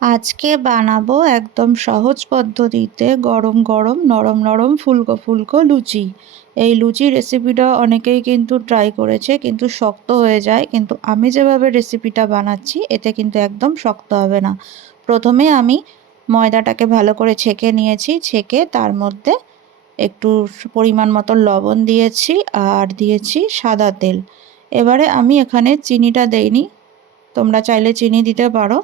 আজকে বানাবো একদম সহজ পদ্ধতিতে গরম গরম নরম নরম ফুলকো ফুলকো লুচি। এই লুচি রেসিপিটা অনেকেই কিন্তু ট্রাই করেছে, কিন্তু শক্ত হয়ে যায়। কিন্তু আমি যেভাবে রেসিপিটা বানাচ্ছি, এতে কিন্তু একদম শক্ত হবে না। প্রথমে আমি ময়দাটাকে ভালো করে ছেঁকে নিয়েছি। ছেঁকে তার মধ্যে একটু পরিমাণ মতো লবণ দিয়েছি আর দিয়েছি সাদা তেল। এবারে আমি এখানে চিনিটা দেইনি। তোমরা চাইলে চিনি দিতে পারো।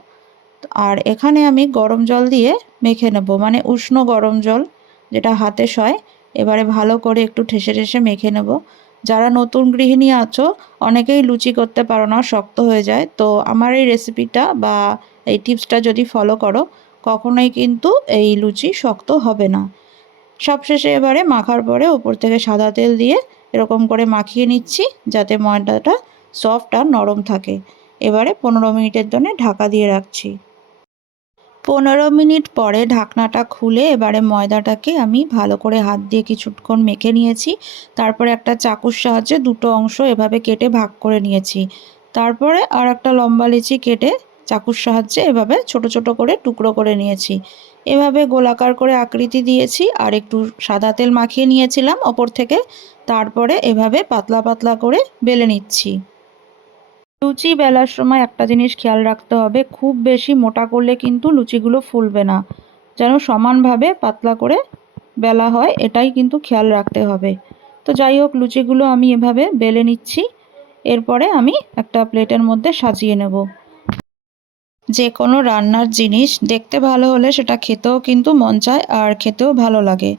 আর এখানে আমি গরম জল দিয়ে মেখে নেব মানে উষ্ণ গরম জল যেটা হাতে সয়। এবারে ভালো করে একটু ঠেসে ঠেসে মেখে নেব। যারা নতুন গৃহিণী আছো, অনেকেই লুচি করতে পারো না, শক্ত হয়ে যায়। তো আমার এই রেসিপিটা বা এই টিপসটা যদি ফলো করো, কখনোই কিন্তু এই লুচি শক্ত হবে না। সবশেষে এবারে মাখার পরে ওপর থেকে সাদা তেল দিয়ে এরকম করে মাখিয়ে নিচ্ছি, যাতে ময়দাটা সফট আর নরম থাকে। এবারে পনেরো মিনিটের জন্য ঢাকা দিয়ে রাখছি। পনেরো মিনিট পরে ঢাকনাটা খুলে এবারে ময়দাটাকে আমি ভালো করে হাত দিয়ে কিছুক্ষণ মেখে নিয়েছি। তারপরে একটা চাকুর সাহায্যে দুটো অংশ এভাবে কেটে ভাগ করে নিয়েছি। তারপরে আর একটা লম্বা লিচি কেটে চাকুর সাহায্যে এভাবে ছোট ছোট করে টুকরো করে নিয়েছি। এভাবে গোলাকার করে আকৃতি দিয়েছি আর একটু সাদা তেল মাখিয়ে নিয়েছিলাম ওপর থেকে। তারপরে এভাবে পাতলা পাতলা করে বেলে নিচ্ছি। লুচি বেলার সময় একটা জিনিস খেয়াল রাখতে হবে, খুব বেশি মোটা করলে কিন্তু লুচিগুলো ফুলবে না। যেন সমানভাবে পাতলা করে বেলা হয়, এটাই কিন্তু খেয়াল রাখতে হবে। তো যাই হোক, লুচিগুলো আমি এভাবে বেলে নিচ্ছি। এরপরে আমি একটা প্লেটের মধ্যে সাজিয়ে নেব। যে কোনো রান্নার জিনিস, দেখতে ভালো হলে সেটা খেতেও কিন্তু মন চায় আর খেতেও ভালো লাগে।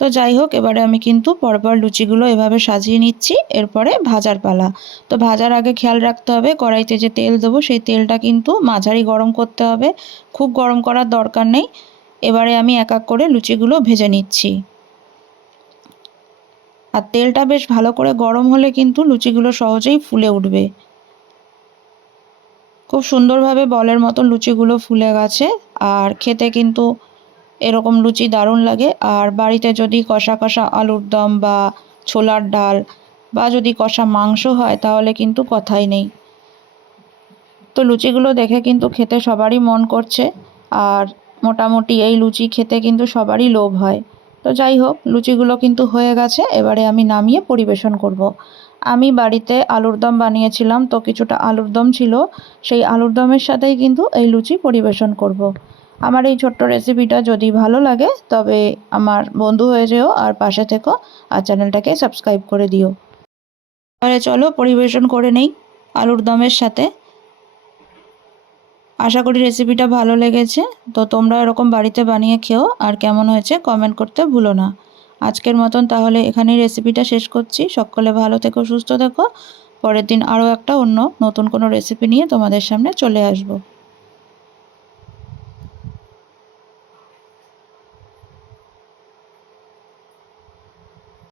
তো যাই হোক, এবারে আমি কিন্তু পরপর লুচিগুলো এভাবে সাজিয়ে নিচ্ছি। এরপরে ভাজার পালা। তো ভাজার আগে খেয়াল রাখতে হবে, কড়াইতে যে তেল দেবো সেই তেলটা কিন্তু মাঝারি গরম করতে হবে। খুব গরম করার দরকার নেই। এবারে আমি এক এক করে লুচিগুলো ভেজে নিচ্ছি। আর তেলটা বেশ ভালো করে গরম হলে কিন্তু লুচিগুলো সহজেই ফুলে উঠবে। খুব সুন্দরভাবে বলের মতো লুচিগুলো ফুলে গেছে। আর খেতে কিন্তু এরকম লুচি দারুণ লাগে। আর বাড়িতে যদি কষা কষা আলুর দম বা ছোলার ডাল বা যদি কষা মাংস হয়, তাহলে কিন্তু কথাই নেই। তো লুচিগুলো দেখে কিন্তু খেতে সবারই মন করছে। আর মোটামুটি এই লুচি খেতে কিন্তু সবারই লোভ হয়। তো যাই হোক, লুচিগুলো কিন্তু হয়ে গেছে। এবারে আমি নামিয়ে পরিবেশন করব। আমি বাড়িতে আলুর দম বানিয়েছিলাম, তো কিছুটা আলুর দম ছিল। সেই আলুর দমের সাথেই কিন্তু এই লুচি পরিবেশন করব। আমার এই ছোট্ট রেসিপিটা যদি ভালো লাগে, তবে আমার বন্ধু হয়ে যেও আর পাশে থেকো আর চ্যানেলটাকে সাবস্ক্রাইব করে দিও। এবারে চলো পরিবেশন করে নেই আলুর দমের সাথে। আশা করি রেসিপিটা ভালো লেগেছে। তো তোমরা এরকম বাড়িতে বানিয়ে খেও আর কেমন হয়েছে কমেন্ট করতে ভুলো না। আজকের মতন তাহলে এখানেই রেসিপিটা শেষ করছি। সকলে ভালো থেকো, সুস্থ থেকো। পরের দিন আরও একটা অন্য নতুন কোনো রেসিপি নিয়ে তোমাদের সামনে চলে আসব।